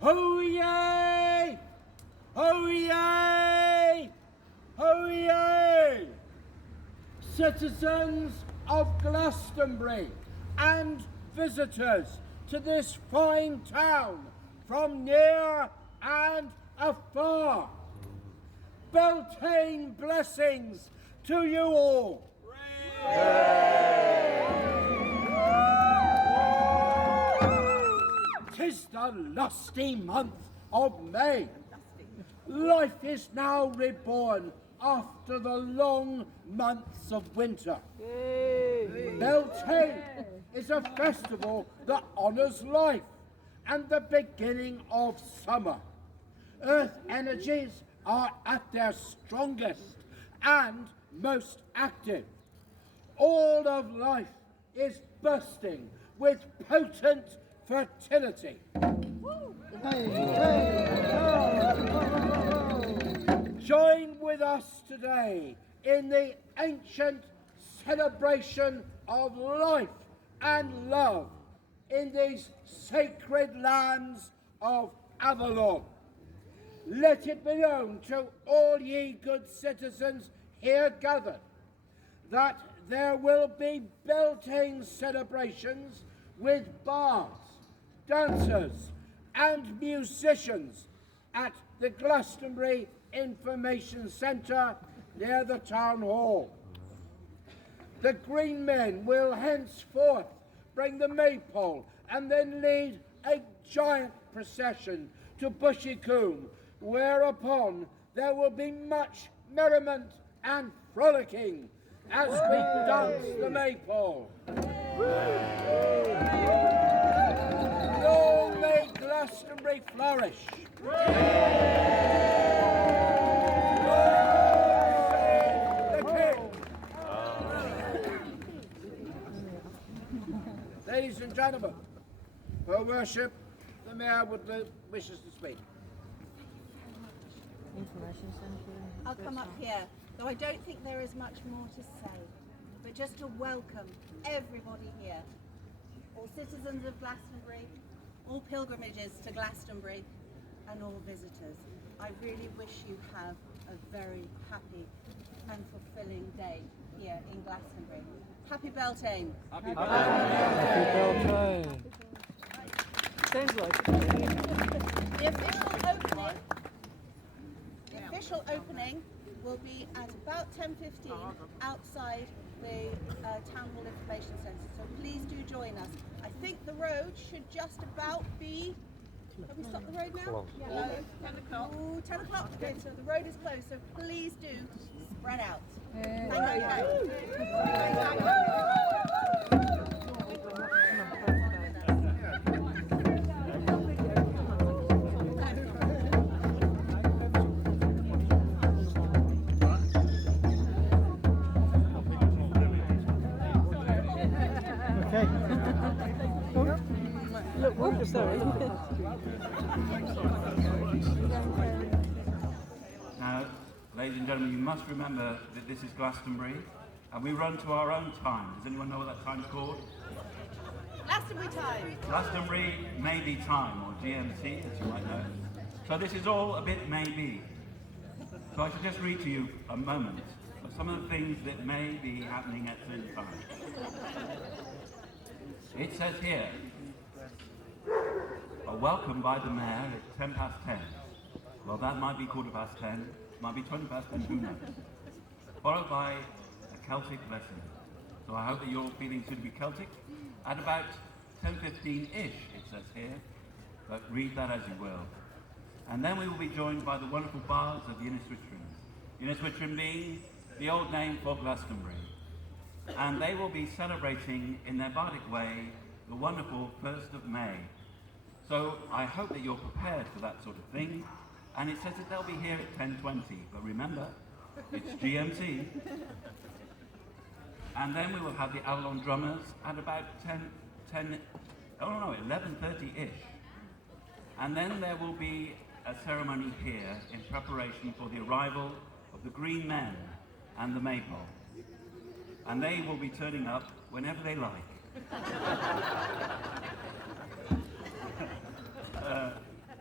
Hooray! Hooray! Hooray! Citizens of Glastonbury and visitors to this fine town from near and afar. Beltane blessings to you all. 'Tis the lusty month of May. Life is now reborn after the long months of winter. Beltane is a festival that honours life and the beginning of summer. Earth energies are at their strongest and most active. All of life is bursting with potent fertility. Join with us today in the ancient celebration of life and love in these sacred lands of Avalon. Let it be known to all ye good citizens here gathered that there will be Beltane celebrations with bards, dancers and musicians at the Glastonbury Information Centre near the Town Hall. The green men will henceforth bring the maypole and then lead a giant procession to Bushy-Combe, whereupon there will be much merriment and frolicking as we dance the maypole. Long may Glastonbury flourish. Ladies and gentlemen, Her Worship, the Mayor wishes to speak. I'll come up here, though I don't think there is much more to say, but just to welcome everybody here, all citizens of Glastonbury, all pilgrimages to Glastonbury, and all visitors. I really wish you have a very happy and fulfilling day here in Glastonbury. Happy Beltane! Happy Beltane! Sounds like The official opening will be at about 10:15 outside the Town Hall Information Centre, so please do join us. I think the road should just about be... Have we stopped the road now? Yeah. 10 o'clock. Ooh, 10 o'clock. Okay, so the road is closed, so please do spread out. Thank Look, we're sorry. Now, ladies and gentlemen, you must remember that this is Glastonbury, and we run to our own time. Does anyone know what that time's called? Glastonbury time. Glastonbury Maybe Time, or GMT, as you might know. So this is all a bit maybe. So I should just read to you a moment of some of the things that may be happening at certain times. It says here, a welcome by the Mayor at 10:10. Well, that might be 10:15, might be 10:20, who knows? Followed by a Celtic blessing. So I hope that you're all feeling suitably Celtic. At about 10:15-ish, it says here, but read that as you will. And then we will be joined by the wonderful bards of the Inniswitrim. Inniswitrim being the old name for Glastonbury. And they will be celebrating in their bardic way the wonderful 1st of May. So I hope that you're prepared for that sort of thing. And it says that they'll be here at 10:20, but remember, it's GMT. And then we will have the Avalon drummers at about 11:30-ish. And then there will be a ceremony here in preparation for the arrival of the Green Men and the Maypole. And they will be turning up whenever they like.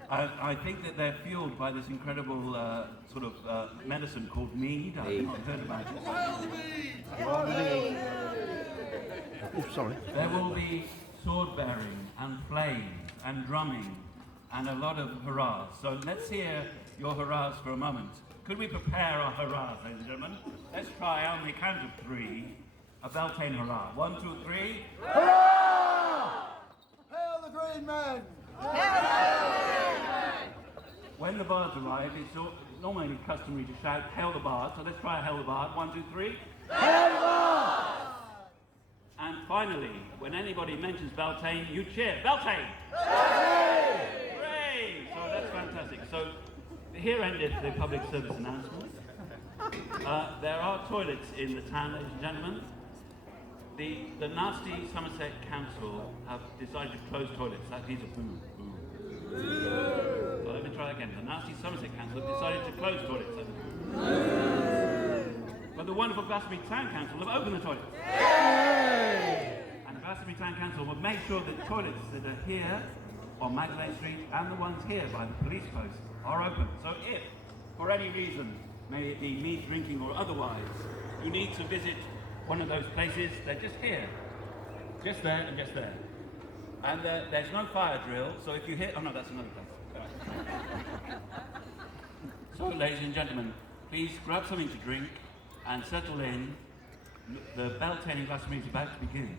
I think that they're fueled by this incredible sort of medicine called mead. I've not heard about it. Oh, sorry. There will be sword bearing and flames and drumming and a lot of hurrahs. So let's hear your hurrahs for a moment. Could we prepare our hurrahs, ladies and gentlemen? Let's try on the count of three. A Beltane hurrah. 1, 2, 3. Hurrah! Hail the Green Men! When the bards arrive, it's normally customary to shout, hail the bard. So let's try a hail the bard. 1, 2, 3. Hail the Bard! And finally, when anybody mentions Beltane, you cheer. Beltane! Hooray! So that's fantastic. So here ended the public service announcement. There are toilets in the town, ladies and gentlemen. The nasty Somerset Council have decided to close toilets. These are boo, boo. So let me try that again. The nasty Somerset Council have decided to close toilets. But the wonderful Glastonbury Town Council have opened the toilets. And the Glastonbury Town Council will make sure that toilets that are here on Magdalene Street and the ones here by the police post are open. So if, for any reason, may it be meat drinking or otherwise, you need to visit one of those places, they're just here. Just there and just there. And there's no fire drill, so if you hit... Oh no, that's another place. So, ladies and gentlemen, please grab something to drink and settle in. The Beltane in Glastonbury is about to begin.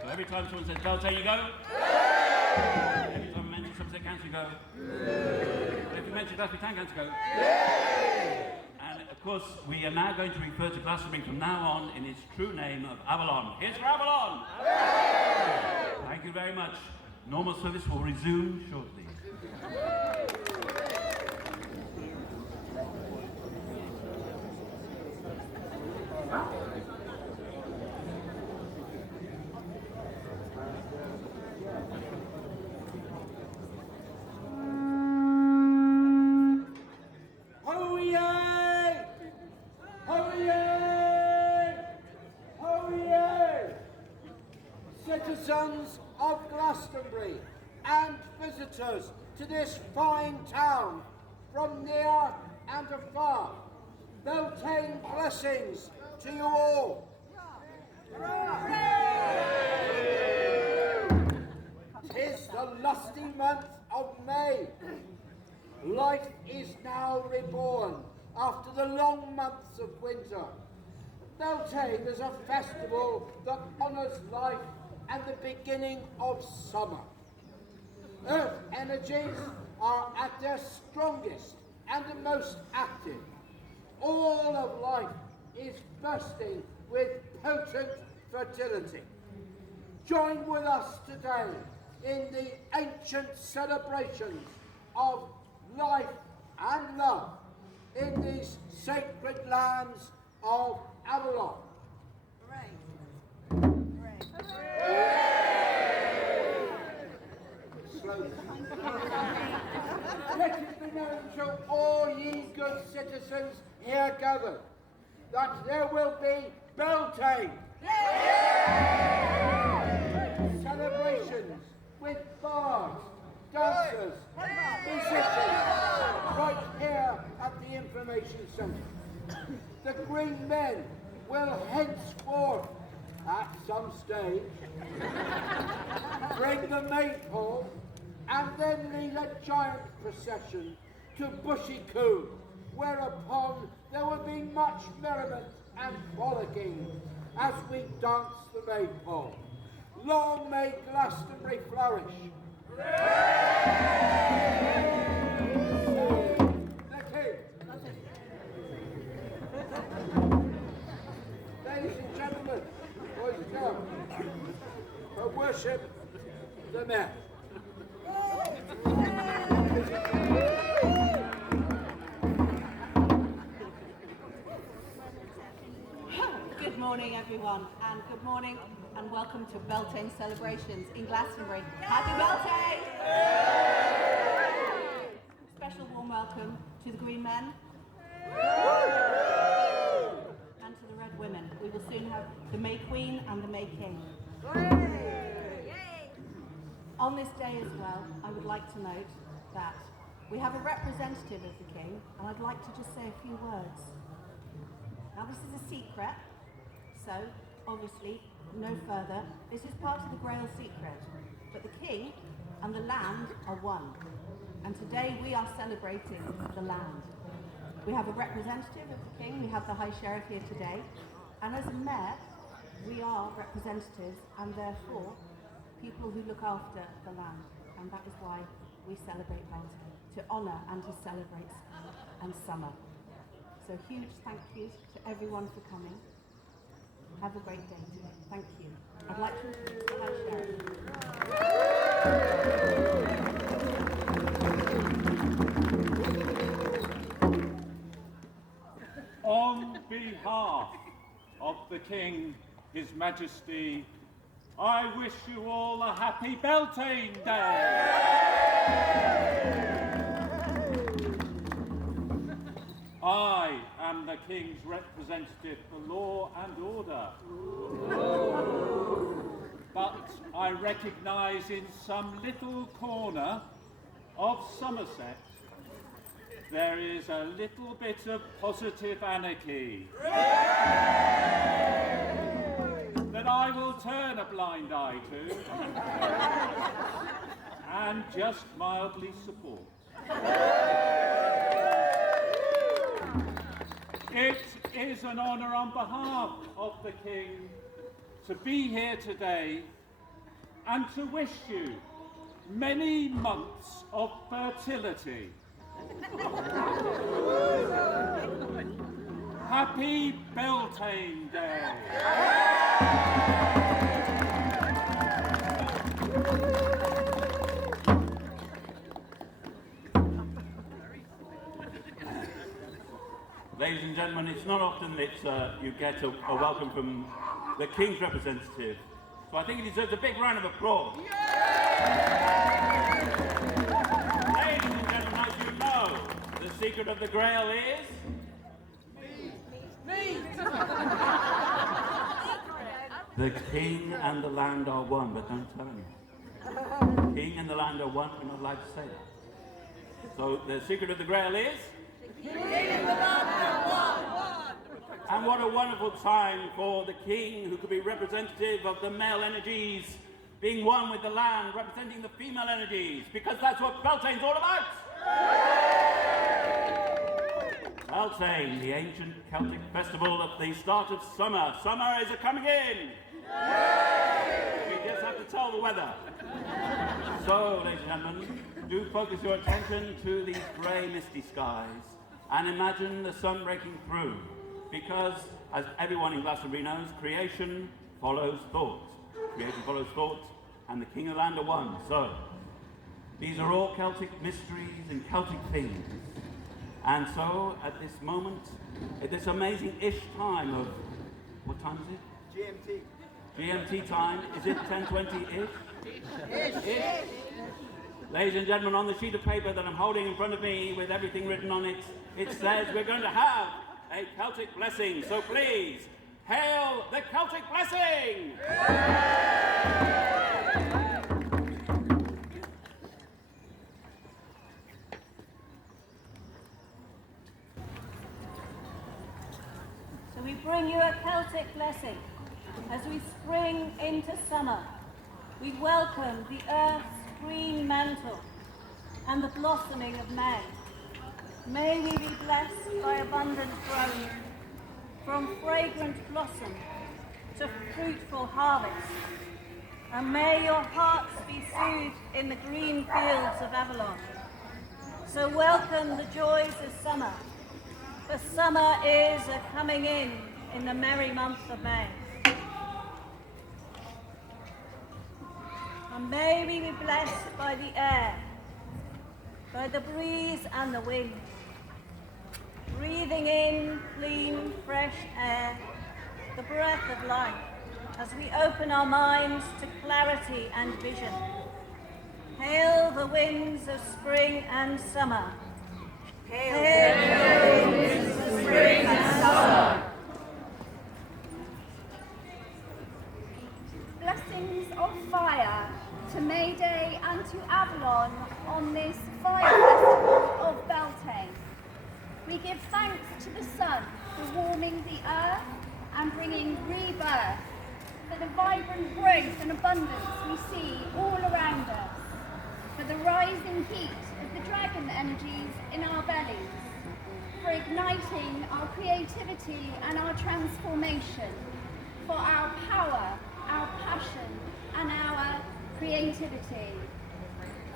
So every time someone says Beltane, you go. Every time I mention Somerset Council, you go. If you mention Glastonbury Town Council, go. And of course, we are now going to refer to Glastonbury from now on in its true name of Avalon. Here's for Avalon! Thank you very much. Normal service will resume shortly. Citizens of Glastonbury and visitors to this fine town from near and afar, Beltane blessings to you all. Tis the lusty month of May. Life is now reborn after the long months of winter. Beltane is a festival that honours life and the beginning of summer. Earth energies are at their strongest and the most active. All of life is bursting with potent fertility. Join with us today in the ancient celebrations of life and love in these sacred lands of Avalon. Slowly. Let it be known to all ye good citizens here gathered that there will be Beltane celebrations with bards, dancers, musicians right here at the information centre. The Green Men will henceforth, at some stage, bring the maypole and then lead a giant procession to Bushy Coombe, whereupon there will be much merriment and frolicking as we dance the maypole. Long may Glastonbury flourish. Ladies and gentlemen, boys and girls, for worship the men. Good morning, everyone, and good morning and welcome to Beltane celebrations in Glastonbury. Happy Beltane! Special warm warm welcome to the green men and to the red women. We will soon have the May Queen and the May King. On this day as well, I would like to note that we have a representative of the King, and I'd like to just say a few words. Now this is a secret, so obviously no further. This is part of the Grail secret, but the King and the land are one, and today we are celebrating the land. We have a representative of the King, we have the High Sheriff here today, and as a mayor, we are representatives and therefore people who look after the land, and that is why we celebrate Beltane, to honour and to celebrate spring and summer. So huge thank you to everyone for coming. Have a great day today. Thank you. I'd like to introduce the High Sheriff. On behalf of the King, His Majesty, I wish you all a happy Beltane Day! I am the King's representative for law and order. But I recognise in some little corner of Somerset there is a little bit of positive anarchy that I will turn a blind eye to and just mildly support. It is an honour on behalf of the King to be here today and to wish you many months of fertility. Happy Beltane Day! Ladies and gentlemen, it's not often that you get a welcome from the King's representative, so I think he deserves a big round of applause. Ladies and gentlemen, as you know, the secret of the Grail is... The King and the land are one, but don't tell anyone. The King and the land are one, we're not allowed to say that. So the secret of the Grail is... And what a wonderful time for the King, who could be representative of the male energies, being one with the land, representing the female energies, because that's what Beltane's all about! Beltane, the ancient Celtic festival at the start of summer. Summer is a-coming in! We just have to tell the weather. So, ladies and gentlemen, do focus your attention to these grey, misty skies and imagine the sun breaking through, because, as everyone in Glastonbury knows, creation follows thought. Creation follows thought, and the King and the land are one. So, these are all Celtic mysteries and Celtic things. And so, at this moment, at this amazing-ish time of, what time is it? GMT time. Is it 10:20-ish? Ish. Ladies and gentlemen, on the sheet of paper that I'm holding in front of me with everything written on it, it says we're going to have a Celtic blessing. So please, hail the Celtic blessing! So we bring you a Celtic blessing as we spring into summer. We welcome the earth's green mantle and the blossoming of May. May we be blessed by abundant growth, from fragrant blossom to fruitful harvest. And may your hearts be soothed in the green fields of Avalon. So welcome the joys of summer, for summer is a-coming in the merry month of May. And may we be blessed by the air, by the breeze and the wind, breathing in clean, fresh air, the breath of life, as we open our minds to clarity and vision. Hail the winds of spring and summer, We give thanks to the sun for warming the earth and bringing rebirth, for the vibrant growth and abundance we see all around us, for the rising heat of the dragon energies in our bellies, for igniting our creativity and our transformation, for our power, our passion and our creativity.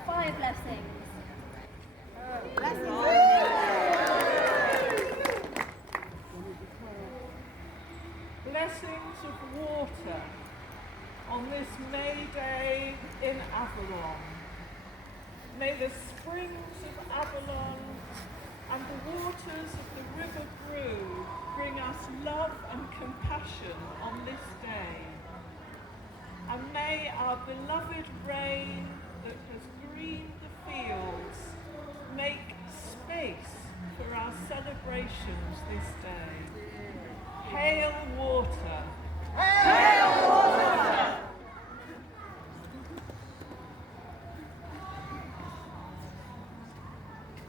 Fire blessings. Blessings of water on this May Day in Avalon. May the springs of Avalon and the waters of the River Brue bring us love and compassion on this day. And may our beloved rain that has greened the fields make space for our celebrations this day. Hail water! Hail water!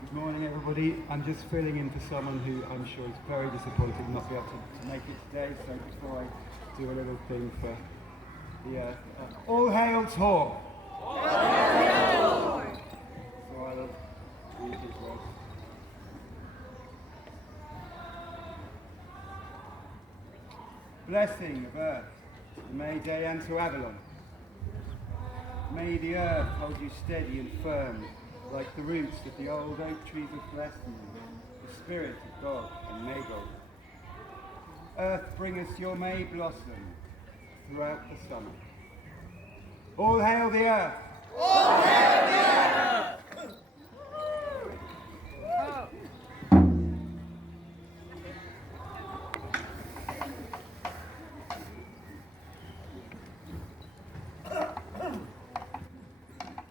Good morning, everybody. I'm just filling in for someone who I'm sure is very disappointed not be able to make it today. So before I do a little thing for the all hail Tor! All hail! So I will read his words. Blessing of earth, to May Day and to Avalon. May the earth hold you steady and firm, like the roots of the old oak trees of Glastonbury, the spirit of God and Magog. Earth, bring us your May blossom throughout the summer. All hail the earth! All hail the earth!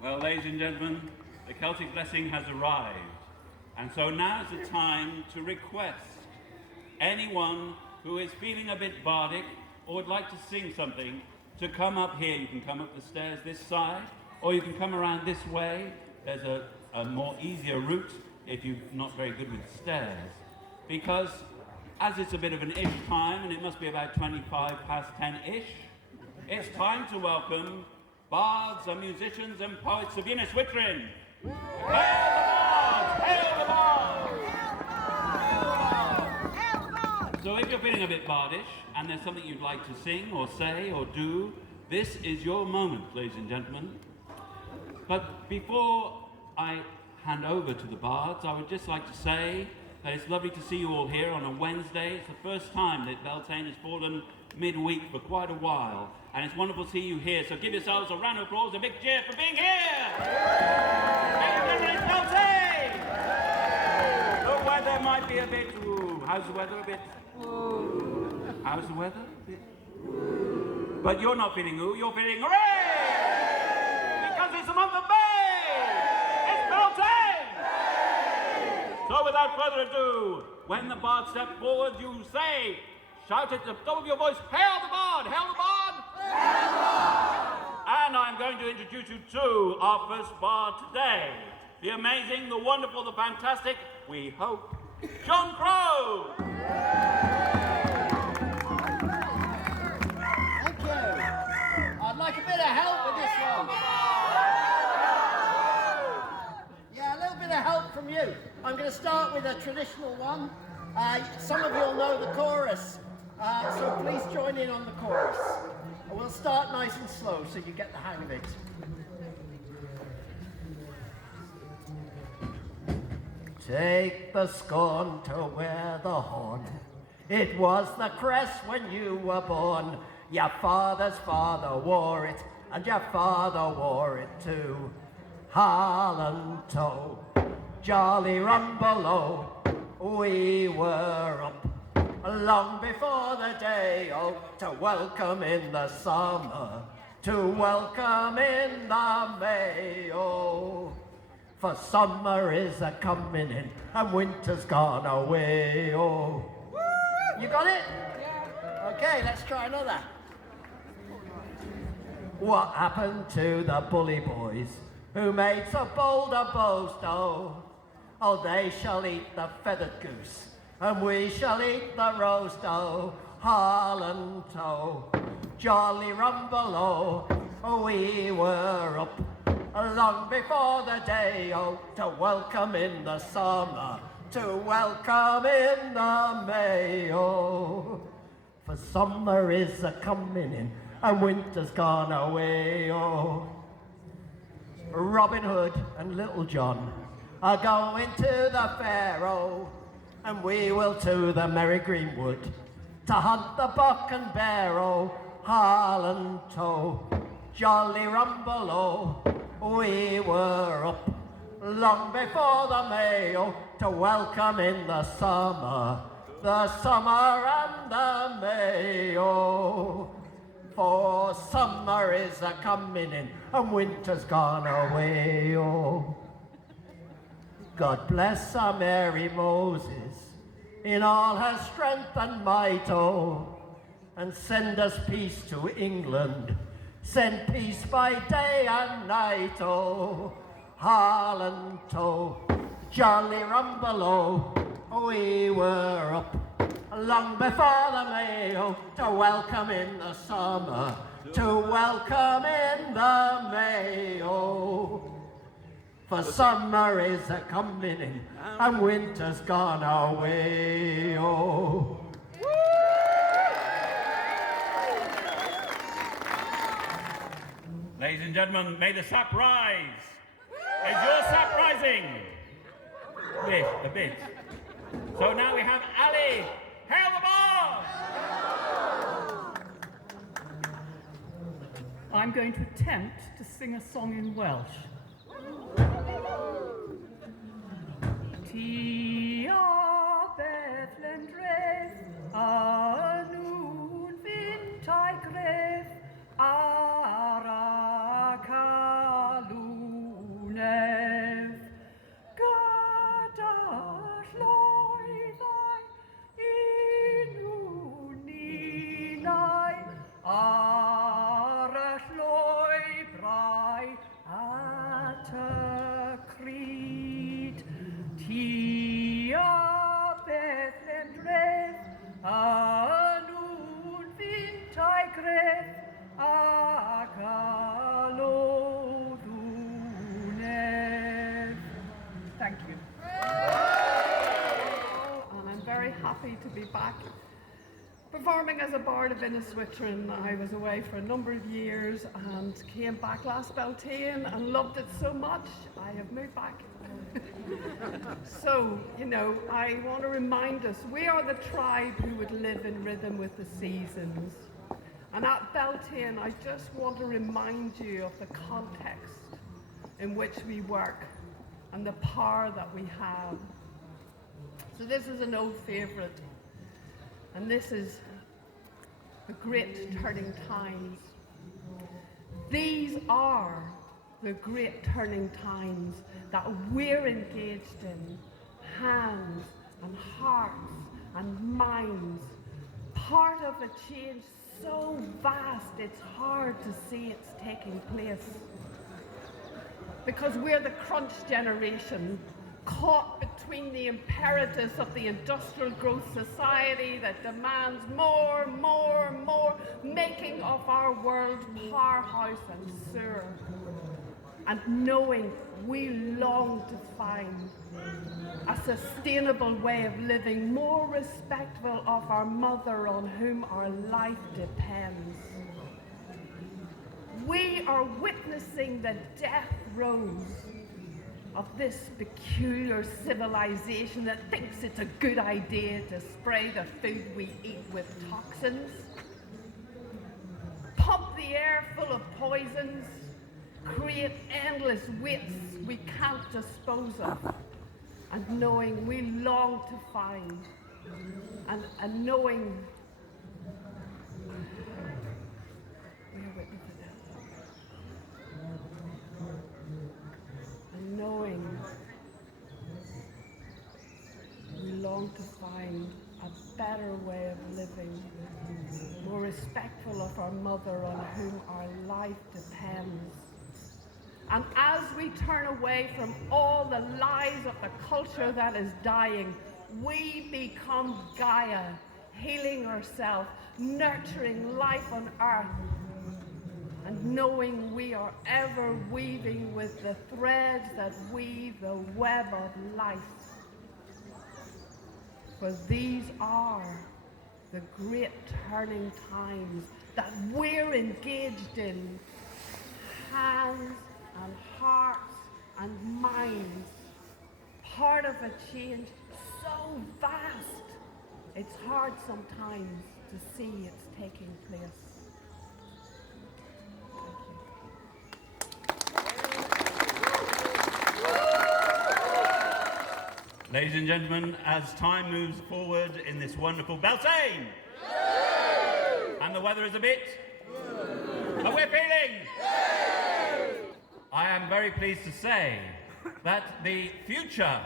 Well, ladies and gentlemen, the Celtic blessing has arrived, and so now is the time to request anyone who is feeling a bit bardic or would like to sing something to come up here. You can come up the stairs this side, or you can come around this way. There's a more easier route if you're not very good with stairs, because as it's a bit of an ish time, and it must be about 25 past 10-ish, it's time to welcome bards and musicians and poets of Eunice Wittrin. Hail the bards! Hail the bards! Hail the bards! So if you're feeling a bit bardish and there's something you'd like to sing or say or do, this is your moment, ladies and gentlemen. But before I hand over to the bards, I would just like to say that it's lovely to see you all here on a Wednesday. It's the first time that Beltane has fallen midweek for quite a while, and it's wonderful to see you here. So give yourselves a round of applause, a big cheer for being here! Hey, Beltane! The weather might be a bit, how's the weather a bit? How's the weather? But you're not feeling you're feeling hooray! Because it's the month of May! It's Beltane! So without further ado, when the bard steps forward, you say, shout at the top of your voice, hail the bard! Hail the bard! Hail the bard! And I'm going to introduce you to our first bard today. The amazing, the wonderful, the fantastic, we hope, John Crow! Thank you. I'd like a bit of help with this one. Yeah, a little bit of help from you. I'm going to start with a traditional one. Some of you will know the chorus, so please join in on the chorus. We'll start nice and slow so you get the hang of it. Take the scorn to wear the horn. It was the crest when you were born. Your father's father wore it, and your father wore it too. Harlantoe, jolly run below, we were up long before the day, oh, to welcome in the summer, to welcome in the May, oh. For summer is a-coming in, and winter's gone away, oh. You got it? Yeah. Okay, let's try another. What happened to the bully boys who made so bold a boast, oh? Oh, they shall eat the feathered goose, and we shall eat the roast doe. Holland toe, jolly rumble, oh, we were up long before the day, oh, to welcome in the summer, to welcome in the May, oh. For summer is a-coming in, and winter's gone away, oh. Robin Hood and Little John are going to the fair, oh, and we will to the merry greenwood to hunt the buck and bear, oh, Harland toe, jolly rumble, oh, we were up long before the May, oh, to welcome in the summer and the May, oh. For summer is a-coming in, and winter's gone away, oh. God bless our Mary Moses in all her strength and might, oh, and send us peace to England, send peace by day and night, oh. Harland toe, jolly rumble, oh, we were up long before the May, oh, to welcome in the summer, to welcome in the May, oh. For summer is a-coming in, and winter's gone away, oh. Ladies and gentlemen, may the sap rise. Is your sap rising? Yes, a bit. So now we have Ali. Hail the ball! I'm going to attempt to sing a song in Welsh. Ti a Bethlehem dref, a nhw'n fynd a'i gref, ar a calwnef. Gyda llwythau unw ninau, ar y llwybrau at y cryd. Ti a Bethlehem dref, a nhw'n fynd a'i gref, ac a loddwnef. Thank you. And I'm very happy to be back performing as a bard of Inniswitrin. I was away for a number of years and came back last Beltane and loved it so much, I have moved back. So, you know, I want to remind us, we are the tribe who would live in rhythm with the seasons. And at Beltane, I just want to remind you of the context in which we work and the power that we have. So this is an old favourite, and this is the great turning times. These are the great turning times that we're engaged in, hands and hearts and minds, part of a change so vast it's hard to see it's taking place. Because we're the crunch generation, caught between the imperatives of the industrial growth society that demands more, making of our world powerhouse and sewer. And knowing we long to find a sustainable way of living more respectful of our mother on whom our life depends. We are witnessing the death throes of this peculiar civilization that thinks it's a good idea to spray the food we eat with toxins, pump the air full of poisons, create endless wastes we can't dispose of, and knowing we long to find, and knowing we're waiting for that, and knowing we long to find a better way of living, more respectful of our mother on whom our life depends, And as we turn away from all the lies of the culture that is dying, we become Gaia, healing ourselves, nurturing life on earth, and knowing we are ever weaving with the threads that weave the web of life. For these are the great turning times that we're engaged in, hands and hearts and minds, part of a change so vast, it's hard sometimes to see it's taking place. Ladies and gentlemen, as time moves forward in this wonderful Beltane, and the weather is a bit, but we're feeling, I am very pleased to say that the future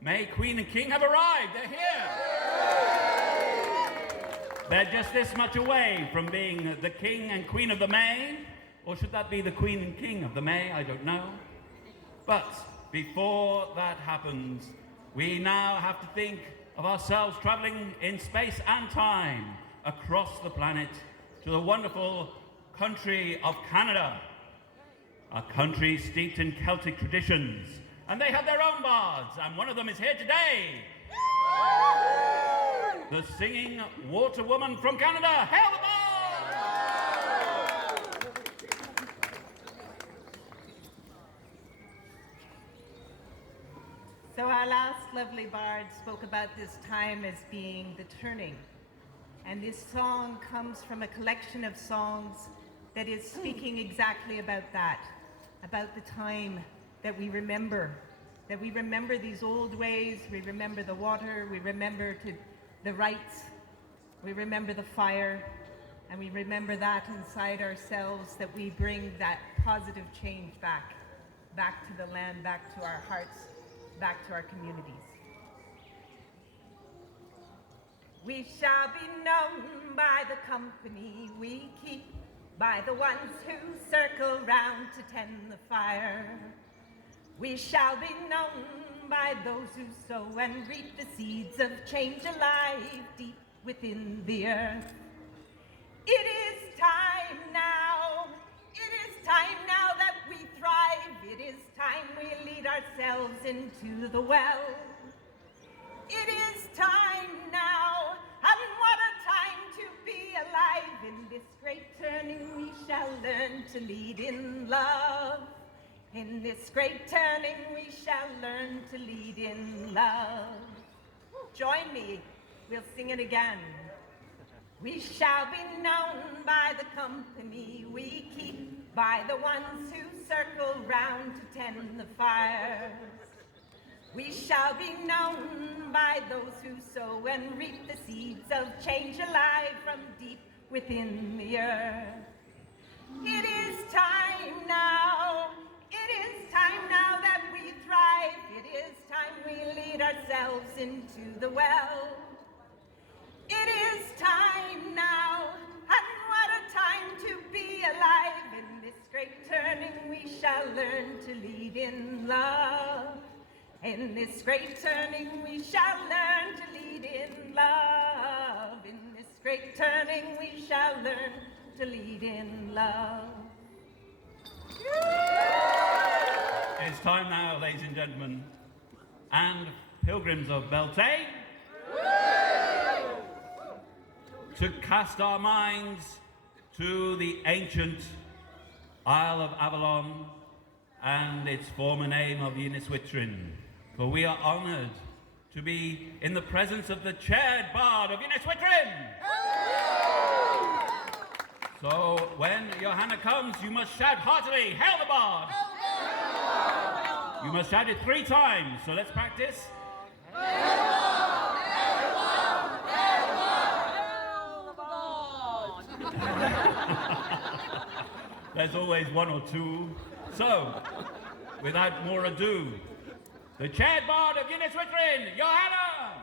May Queen and King have arrived. They're here. They're just this much away from being the King and Queen of the May, or should that be the Queen and King of the May? I don't know. But before that happens, we now have to think of ourselves traveling in space and time across the planet to the wonderful country of Canada, a country steeped in Celtic traditions. And they have their own bards, and one of them is here today. The singing water woman from Canada. Hail the bard! So our last lovely bard spoke about this time as being the turning. And this song comes from a collection of songs that is speaking exactly about that, about the time that we remember these old ways, we remember the water, we remember the rights, we remember the fire, and we remember that inside ourselves, that we bring that positive change back to the land, back to our hearts, back to our communities. We shall be known by the company we keep, by the ones who circle round to tend the fire. We shall be known by those who sow and reap the seeds of change alive deep within the earth. It is time now. It is time now that we thrive. It is time we lead ourselves into the well. It is time now, and what a time to be alive. In this great turning we shall learn to lead in love. In this great turning we shall learn to lead in love. Join me, we'll sing it again. We shall be known by the company we keep, by the ones who circle round to tend the fires. We shall be known by those who sow and reap the seeds of change alive from deep within the earth. It is time now. It is time now that we thrive. It is time we lead ourselves into the well. It is time now, and what a time to be alive. In this great turning we shall learn to lead in love. In this great turning we shall learn to lead in love. In this great turning we shall learn to lead in love. It's time now, ladies and gentlemen, and pilgrims of Beltane, to cast our minds to the ancient Isle of Avalon and its former name of Yniswitrin, for we are honoured to be in the presence of the chaired bard of Yniswitrin. So when Johanna comes, you must shout heartily, "Hail the bard!" You must shout it 3 times, so let's practice. There's always 1 or 2. So, without more ado, the chaired bard of Yniswitrin, Johanna!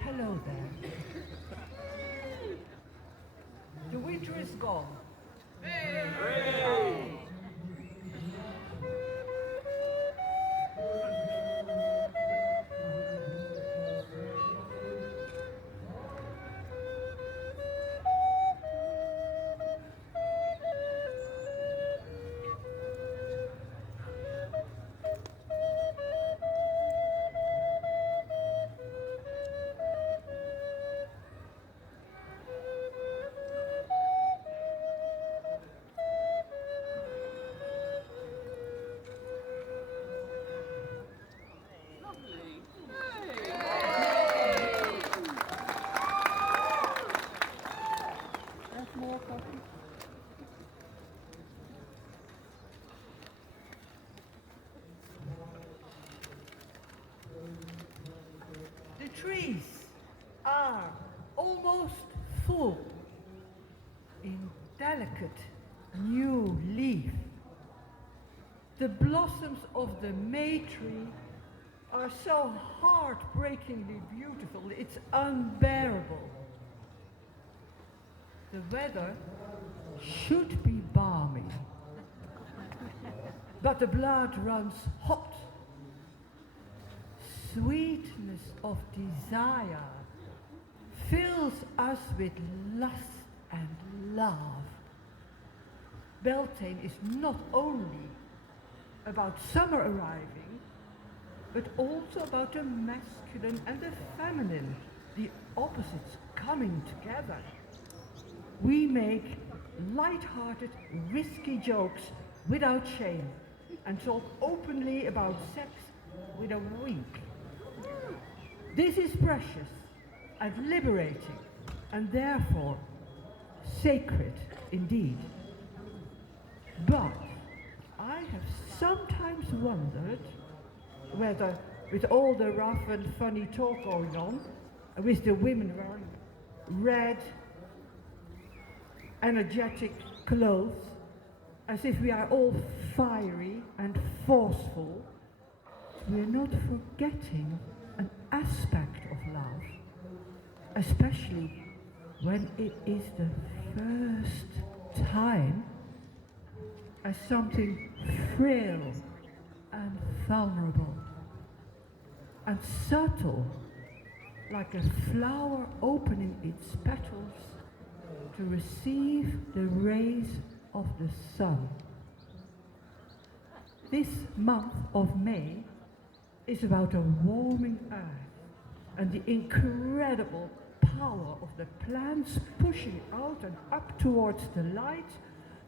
Hello there. The winter is gone. The trees are almost full in delicate new leaf. The blossoms of the May tree are so heartbreakingly beautiful, it's unbearable. The weather should be balmy, but the blood runs hot. Sweetness of desire fills us with lust and love. Beltane is not only about summer arriving, but also about the masculine and the feminine, the opposites coming together. We make light-hearted, risky jokes without shame and talk openly about sex with a wink. This is precious and liberating and therefore sacred indeed. But I have sometimes wondered whether, with all the rough and funny talk going on, with the women wearing red, energetic clothes, as if we are all fiery and forceful, we're not forgetting an aspect of love, especially when it is the first time, as something frail and vulnerable and subtle, like a flower opening its petals to receive the rays of the sun. This month of May is about a warming earth and the incredible power of the plants pushing out and up towards the light,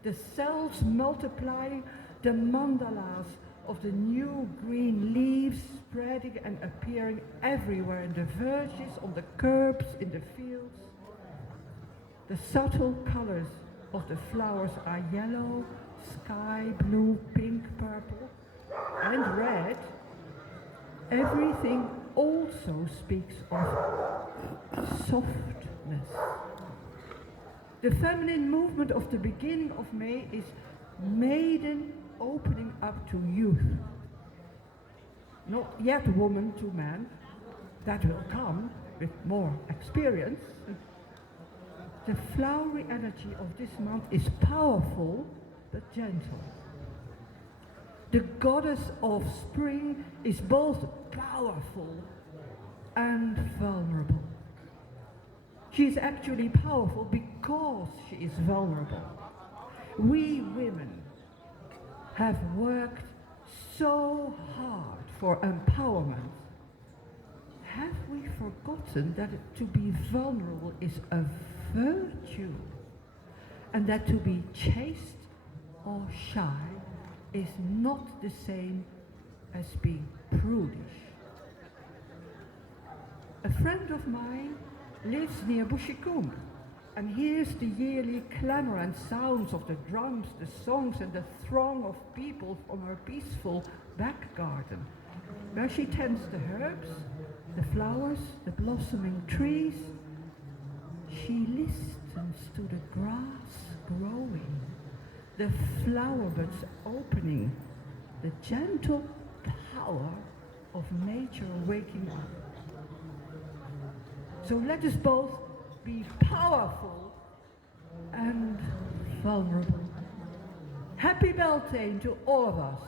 the cells multiplying, the mandalas of the new green leaves spreading and appearing everywhere in the verges, on the curbs, in the fields. The subtle colors of the flowers are yellow, sky blue, pink, purple, and red. Everything also speaks of softness. The feminine movement of the beginning of May is maiden opening up to youth. Not yet woman to man, that will come with more experience. The flowery energy of this month is powerful but gentle. The goddess of spring is both powerful and vulnerable. She is actually powerful because she is vulnerable. We women have worked so hard for empowerment. Have we forgotten that to be vulnerable is a virtue, and that to be chaste or shy is not the same as being prudish? A friend of mine lives near Bushikum and hears the yearly clamor and sounds of the drums, the songs and the throng of people from her peaceful back garden, where she tends the herbs, the flowers, the blossoming trees. She listens to the grass growing, the flower buds opening, the gentle power of nature waking up. So let us both be powerful and vulnerable. Happy Beltane to all of us.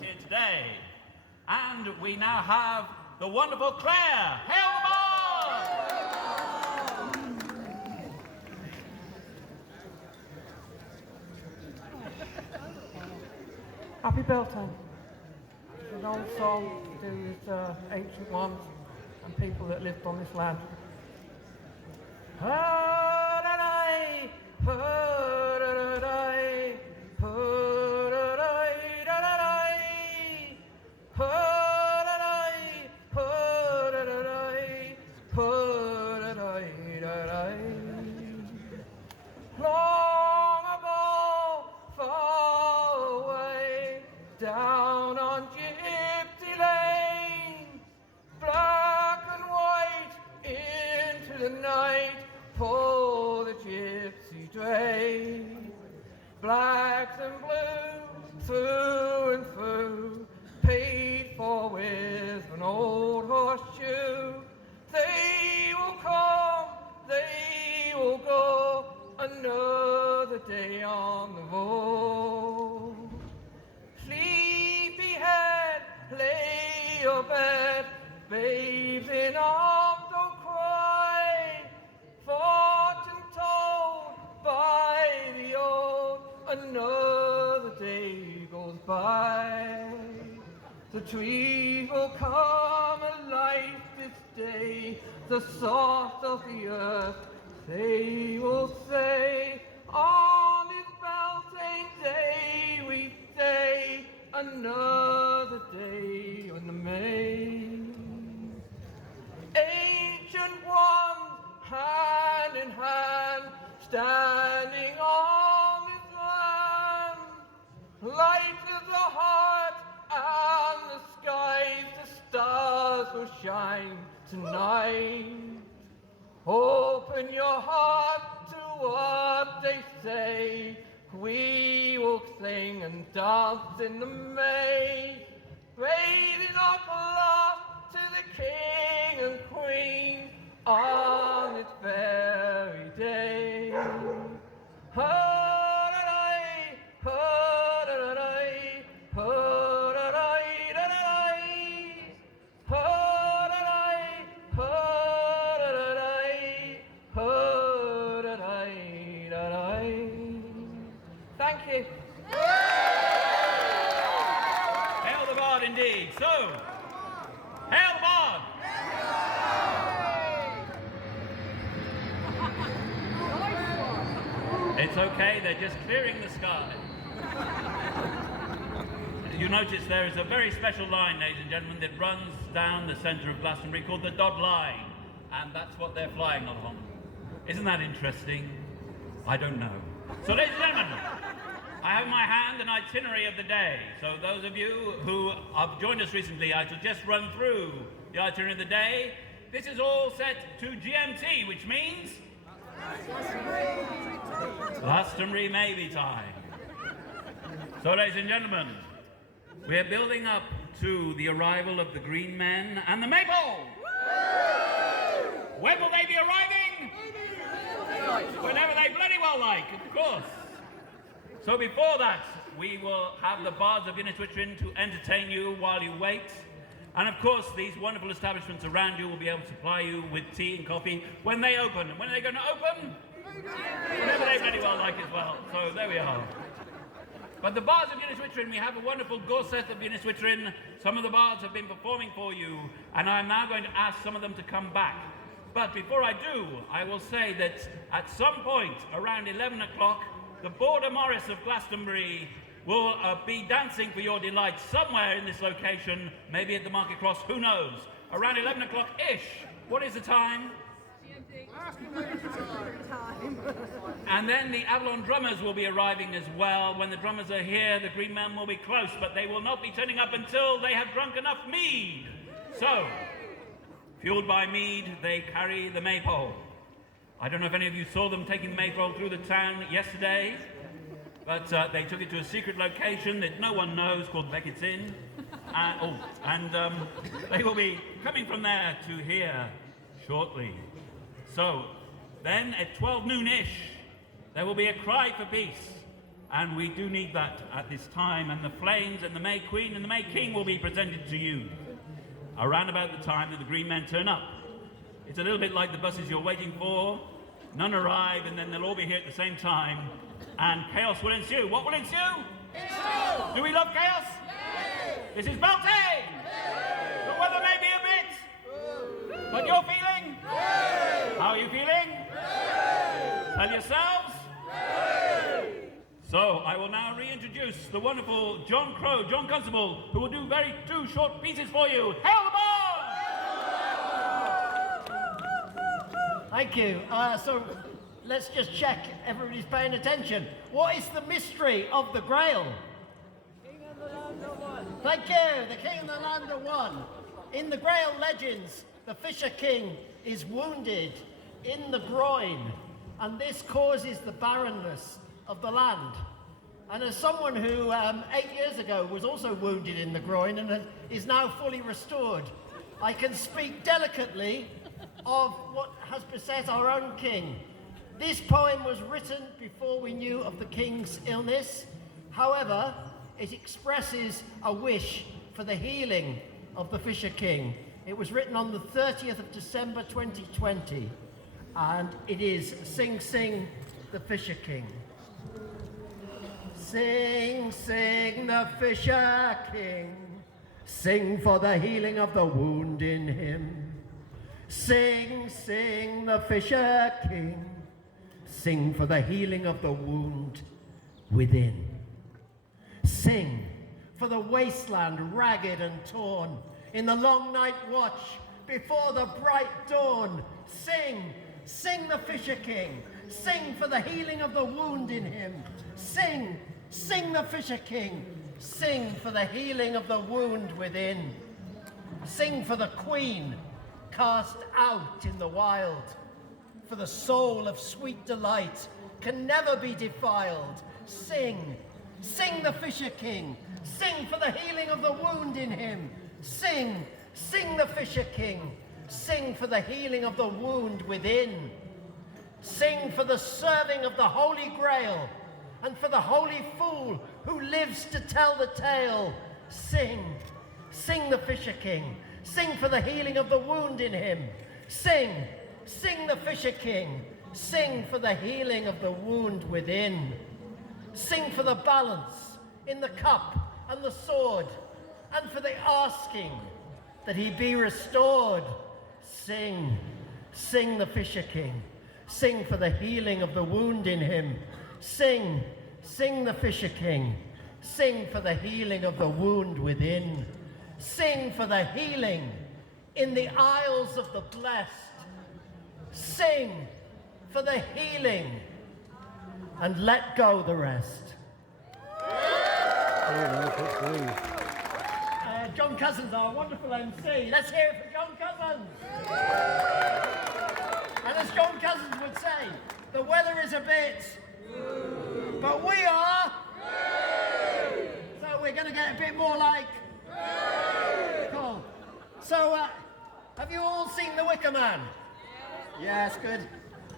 Here today, and we now have the wonderful Claire. Hail the Bard! Happy Beltane. It's an old song to do with ancient ones and people that lived on this land. Ha-da-dai, ha-da-da-dai, ha-da-dai, da-da-dai, ha-da-dai, ha-da-da-dai, ha-da-dai, da-dai. Long ago, far away, down on Gypsy Lane, black and white into the night, for the gypsy train. Blacks and blues, through and through, paid for with an old horseshoe. They will come, they will go, another day on the road. Sleepyhead, lay your bed, babes in arms, don't cry. Fortune told by the old, another day goes by. The trees will come alive this day, the salt of the earth, they will say, on this Beltane day we say, another day on the main. Ancient ones, hand in hand, standing on this land, light as the heart and the skies, the stars will shine tonight. Open your heart to what they say, we will sing and dance in the May, raising our glass to the King and Queen on this very day. Ha-da-dai, ha-da-dai, ha-da-dai, da-da-dai, ha-da-dai, ha-da-dai, ha-da-dai, da-dai. Thank you. Hail the Bard indeed. So, hail the Bard! It's okay, they're just clearing the sky. You notice there is a very special line, ladies and gentlemen, that runs down the centre of Glastonbury called the Dod Line, and that's what they're flying along. Isn't that interesting? I don't know. So, ladies and gentlemen, I have in my hand an itinerary of the day. So those of you who have joined us recently, I shall just run through the itinerary of the day. This is all set to GMT, which means Glastonbury maybe time. So, ladies and gentlemen, we're building up to the arrival of the Green Men and the Maple. When will they be arriving? Whenever they bloody well like, of course. So before that, we will have the Bards of Inniswitrin to entertain you while you wait. And of course, these wonderful establishments around you will be able to supply you with tea and coffee when they open. And when are they going to open? Whenever they bloody well like as well. So there we are. But the Bards of Inniswitrin, we have a wonderful gorset of Inniswitrin. Some of the bards have been performing for you, and I'm now going to ask some of them to come back. But before I do, I will say that at some point around 11 o'clock, the Border Morris of Glastonbury will be dancing for your delight somewhere in this location, maybe at the Market Cross, who knows? Around 11 o'clock-ish. What is the time? And then the Avalon drummers will be arriving as well. When the drummers are here, the Green Men will be close, but they will not be turning up until they have drunk enough mead. So, if Fueled by mead, they carry the maypole. I don't know if any of you saw them taking the maypole through the town yesterday, but they took it to a secret location that no one knows called Beckett's Inn. They will be coming from there to here shortly. So then at 12 noon-ish, there will be a cry for peace. And we do need that at this time. And the flames and the May Queen and the May King will be presented to you around about the time that the green men turn up. It's a little bit like the buses you're waiting for. None arrive, and then they'll all be here at the same time. And chaos will ensue. What will ensue? Chaos! Do we love chaos? Yes! This is Beltane! Yes! The weather may be a bit, but you're feeling? Yes! How are you feeling? Yes! Tell yourselves? Yes! So I will now reintroduce the wonderful John Constable, who will do two short pieces for you. Hail the ball! Thank you. So let's just check everybody's paying attention. What is the mystery of the Grail? King and the land are one. Thank you. The King and the land are one. In the Grail legends, the Fisher King is wounded in the groin, and this causes the barrenness of the land. And as someone who 8 years ago was also wounded in the groin and is now fully restored, I can speak delicately of what has beset our own king. This poem was written before we knew of the king's illness. However, it expresses a wish for the healing of the Fisher King. It was written on the 30th of December 2020, and it is Sing Sing the Fisher King. Sing, sing the Fisher King, sing for the healing of the wound in him. Sing, sing the Fisher King, sing for the healing of the wound within. Sing for the wasteland ragged and torn, in the long night watch before the bright dawn. Sing, sing the Fisher King, sing for the healing of the wound in him. Sing, sing the Fisher King, sing for the healing of the wound within. Sing for the Queen cast out in the wild, for the soul of sweet delight can never be defiled. Sing, sing the Fisher King, sing for the healing of the wound in him. Sing, sing the Fisher King, sing for the healing of the wound within. Sing for the serving of the Holy Grail, and for the holy fool who lives to tell the tale. Sing, sing the Fisher King, sing for the healing of the wound in him. Sing, sing the Fisher King, sing for the healing of the wound within. Sing for the balance in the cup and the sword, and for the asking that he be restored. Sing, sing the Fisher King, sing for the healing of the wound in him. Sing, sing the Fisher King, sing for the healing of the wound within. Sing for the healing in the Isles of the Blessed. Sing for the healing, and let go the rest. John Cousins, our wonderful MC. Let's hear it for John Cousins. And as John Cousins would say, the weather is a bit, but we are. So we're going to get a bit more like. Cool. So, have you all seen The Wicker Man? Yes, good.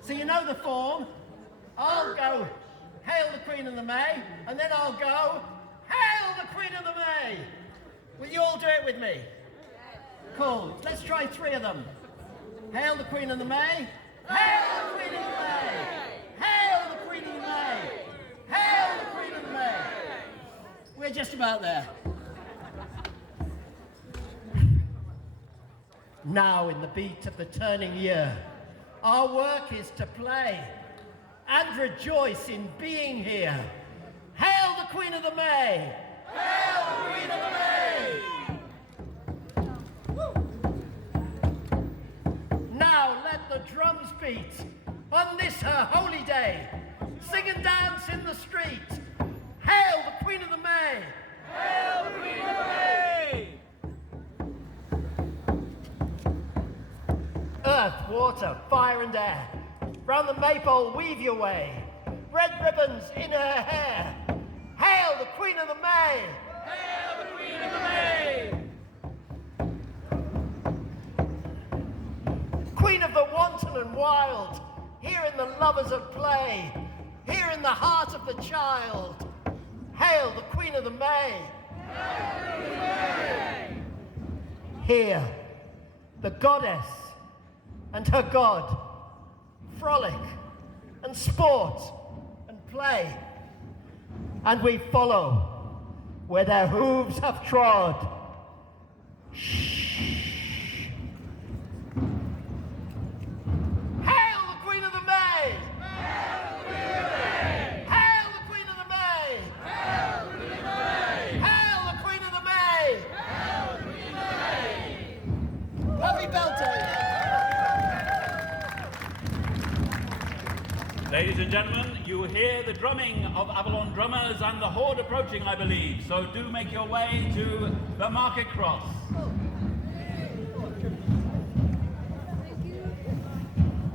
So you know the form. I'll go, hail the Queen of the May, and then I'll go, hail the Queen of the May. Will you all do it with me? Cool. Let's try 3 of them. Hail the Queen of the May. Hail the Queen of the May. Hail the Queen of the May. Hail the Queen of the May. We're just about there. Now in the beat of the turning year, our work is to play and rejoice in being here. Hail the Queen of the May! Hail the Queen of the May! Now let the drums beat on this her holy day. Sing and dance in the street. Hail the Queen of the May! Hail the Queen of the May! Earth, water, fire and air. Round the maypole weave your way. Red ribbons in her hair. Hail the Queen of the May! Hail the Queen of the May! Queen of the wanton and wild, here in the lovers at play, here in the heart of the child. Hail the Queen of the May! Hail the May! Here, the goddess and her god, frolic and sport and play, and we follow where their hooves have trod. Hail the Queen of the May! Hail the Queen of the May! Hail the Queen of the May! Hail the Queen of the May! Hail the Queen of the May! Happy Beltane! Ladies and gentlemen, you hear the drumming of Avalon drummers and the horde approaching, I believe. So do make your way to the market cross.